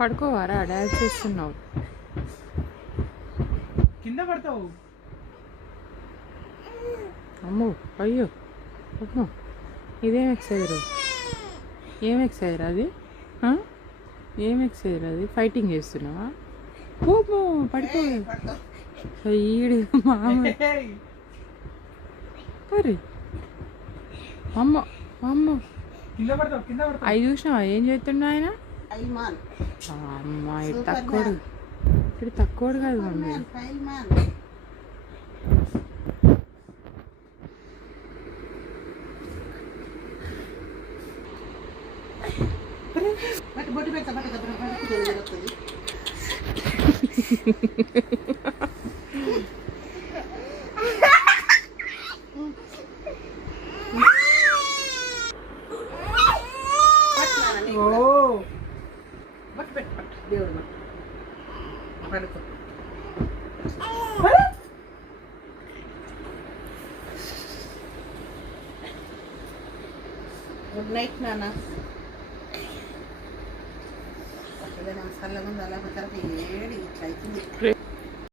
పడుకోవారా? Dance చేస్తున్నావు, కింద పడతావు. అమ్మో, అయ్యో, అమ్మో, ఇదేం ఎక్సైజ్? ఏం ఎక్సైజ్ అది? ఏం ఎక్సైజ్ అది? ఫైటింగ్ చేస్తున్నావా? ఓమో, పడిపో. ఈడు మామూలు. అరే అమ్మ, అమ్మ, అవి చూసినావా ఏం చేస్తుండ ఆయన? అమ్మ, ఇటు తక్కువడు, ఇటు తక్కువడు కాదు మమ్మీ. గుడ్ నైట్ నాన్న. చల్లగా అలా ఏడు ఇట్లా అవుతుంది.